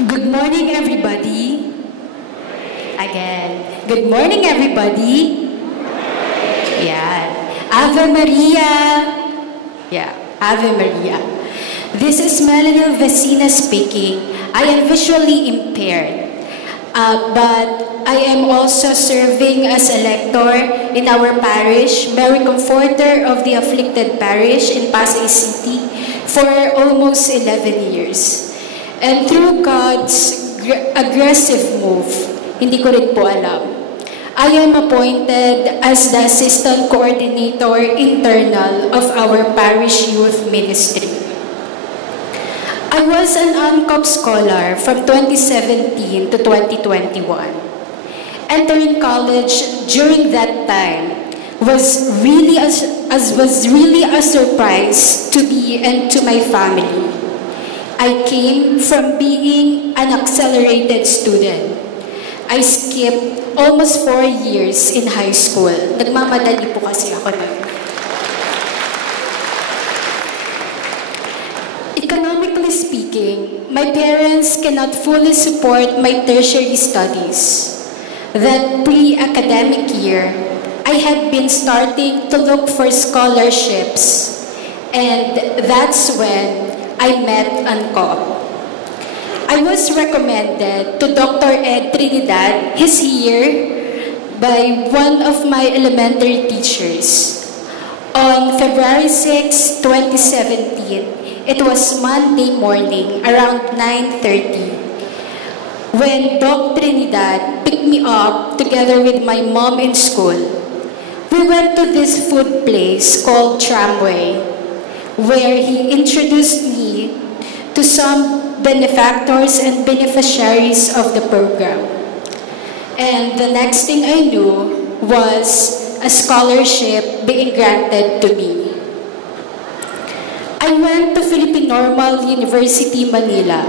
Good morning, everybody. Again. Good morning, everybody. Yeah. Ave Maria. Yeah. Ave Maria. This is Melanie Vecina speaking. I am visually impaired, but I am also serving as a lector in our parish, Mary Comforter of the Afflicted Parish in Pasay City for almost 11 years. And through God's aggressive move, hindi ko rin po alam, I am appointed as the Assistant Coordinator Internal of our Parish Youth Ministry. I was an UNCOP scholar from 2017 to 2021. Entering college during that time was really a surprise to me and to my family. I came from being an accelerated student. I skipped almost 4 years in high school. Nagmamadali po kasi ako nun. Economically speaking, my parents cannot fully support my tertiary studies. That pre-academic year, I had been starting to look for scholarships, and that's when I met UNCOP. I was recommended to Dr. Ed Trinidad. He's here by one of my elementary teachers. On February 6, 2017, it was Monday morning around 9:30 when Dr. Trinidad picked me up together with my mom in school. We went to this food place called Tramway, where he introduced me to some benefactors and beneficiaries of the program. And the next thing I knew was a scholarship being granted to me. I went to Philippine Normal University, Manila.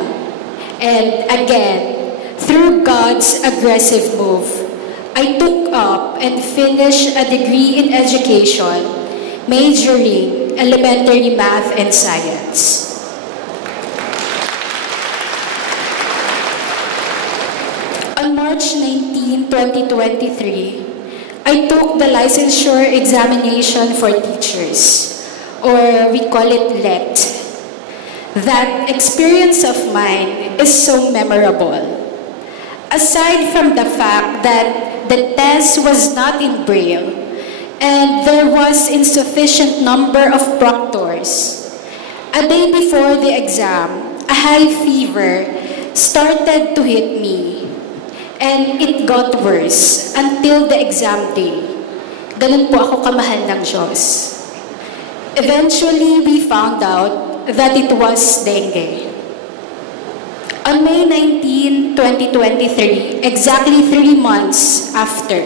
And again, through God's aggressive move, I took up and finished a degree in education, majoring elementary math and science. On March 19, 2023, I took the licensure examination for teachers, or we call it LET. That experience of mine is so memorable. Aside from the fact that the test was not in Braille, and there was insufficient number of proctors. A day before the exam, a high fever started to hit me, and it got worse until the exam day. Ganun po ako kamahal ng Diyos. Eventually, we found out that it was dengue. On May 19, 2023, exactly 3 months after,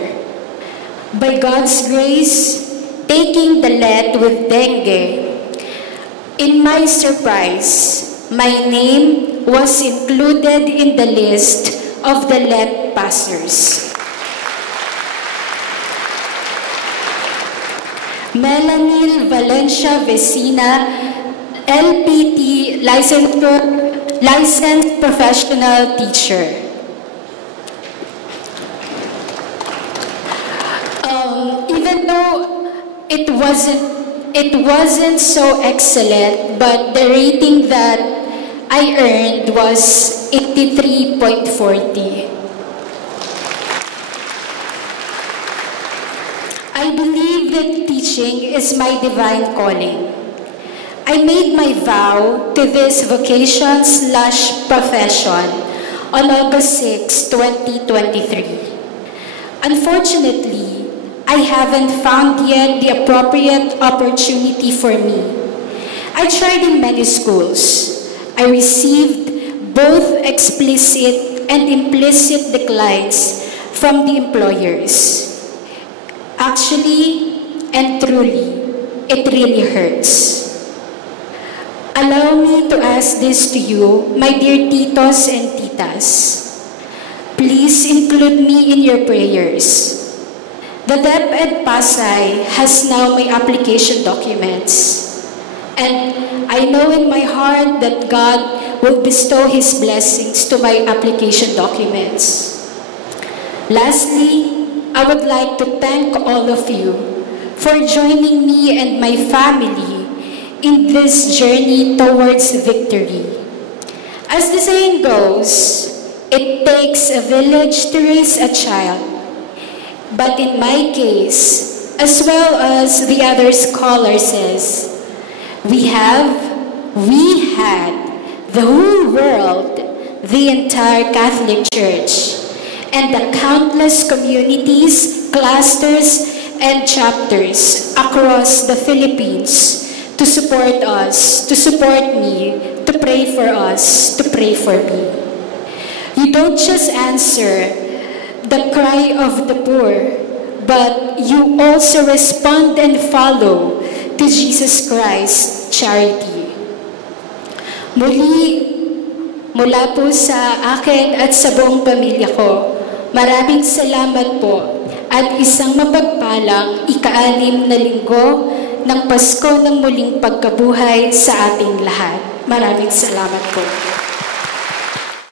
by God's grace, taking the lead with dengue, in my surprise, my name was included in the list of the lead passers. Melanie Valencia Vecina, LPT, licensed professional teacher. Even though it wasn't so excellent, but the rating that I earned was 83.40. I believe that teaching is my divine calling. I made my vow to this vocation/profession on August 6, 2023. Unfortunately, I haven't found yet the appropriate opportunity for me. I tried in many schools. I received both explicit and implicit declines from the employers. Actually, and truly, it really hurts. Allow me to ask this to you, my dear titos and titas. Please include me in your prayers. The DepEd Pasay has now my application documents. And I know in my heart that God will bestow His blessings to my application documents. Lastly, I would like to thank all of you for joining me and my family in this journey towards victory. As the saying goes, it takes a village to raise a child. But in my case, as well as the other scholar says, we had the whole world, the entire Catholic Church, and the countless communities, clusters, and chapters across the Philippines to support us, to support me, to pray for us, to pray for me. You don't just answer the cry of the poor, but you also respond and follow to Jesus Christ's charity. Muli, mula po sa akin at sa buong pamilya ko, maraming salamat po at isang mapagpalang ika-6 na linggo ng Pasko ng muling pagkabuhay sa ating lahat. Maraming salamat po.